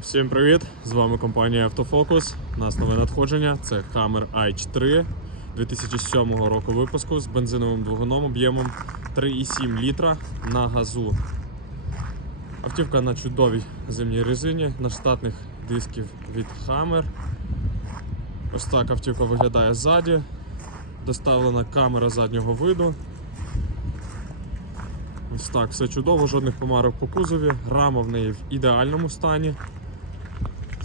Всім привіт! З вами компанія Автофокус. У нас нове надходження. Це Hammer i3 2007 року випуску з бензиновим двигуном об'ємом 3,7 літра на газу. Автівка на чудовій зимній резині, на штатних дисків від Hammer. Ось так автівка виглядає ззаді. Доставлена камера заднього виду. Ось так, все чудово, жодних помарок по кузові. Рама в неї в ідеальному стані.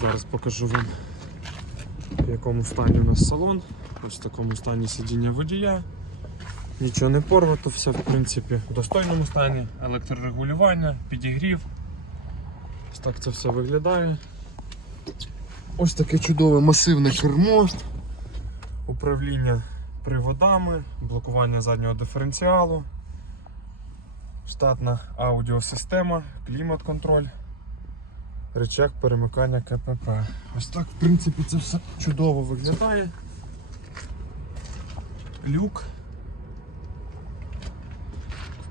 Зараз покажу вам, в якому стані у нас салон. Ось в такому стані сидіння водія. Нічого не порвато, все в принципі в достойному стані. Електрорегулювання, підігрів. Ось так це все виглядає. Ось таке чудове масивне кермо. Управління приводами, блокування заднього диференціалу, штатна аудіосистема, клімат-контроль рычаг перемикання КПП. Ось так, в принципі, це все чудово виглядає. Люк.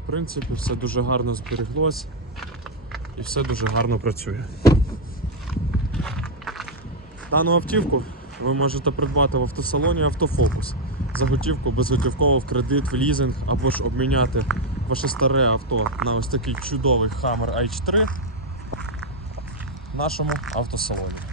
В принципі, все дуже гарно збереглось і все дуже гарно працює. Дану автівку ви можете придбати в автосалоні Автофокус за готівку безготівково в кредит, в лізинг або ж обміняти ваше старе авто на ось такий чудовий Hammer H3 в нашому автосалоні.